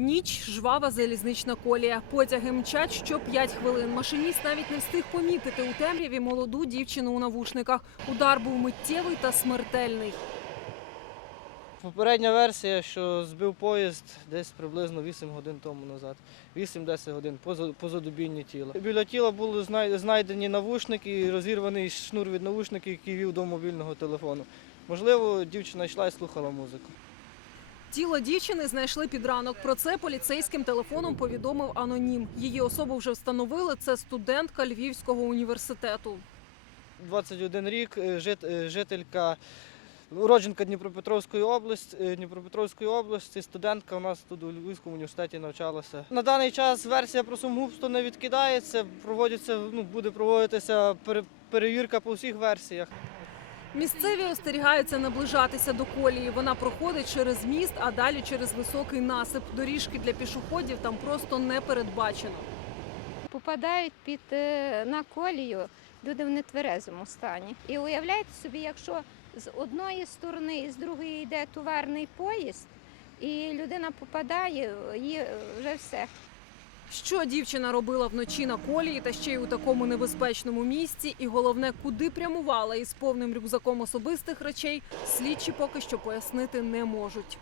Ніч жвава залізнична колія. Потяги мчать що 5 хвилин. Машиніст навіть не встиг помітити у темряві молоду дівчину у навушниках. Удар був миттєвий та смертельний. Попередня версія, що збив поїзд десь приблизно 8 годин тому назад. 8-10 годин поза- позадубінні тіла. Біля тіла були знайдені навушники і розірваний шнур від навушників, який вів до мобільного телефону. Можливо, дівчина йшла і слухала музику. Тіло дівчини знайшли під ранок. Про це поліцейським телефоном повідомив анонім. Її особу вже встановили. Це студентка Львівського університету. 21 рік, е, жит- е, жителька, уродженка Дніпропетровської області, е, Дніпропетровської області, студентка у нас тут у Львівському університеті навчалася. На даний час версія про сумгубство не відкидається, проводиться, ну, буде проводитися пере- перевірка по всіх версіях. Місцеві остерігаються наближатися до колії. Вона проходить через міст, а далі через високий насип. Доріжки для пішоходів там просто не передбачено. попадають під е, на колію люди в нетверезому стані. І уявляйте собі, якщо з одної сторони і з другої йде товарний поїзд, і людина попадає, її вже все. Що дівчина робила вночі на колії та ще й у такому небезпечному місці, і головне, куди прямувала із повним рюкзаком особистих речей, слідчі поки що пояснити не можуть.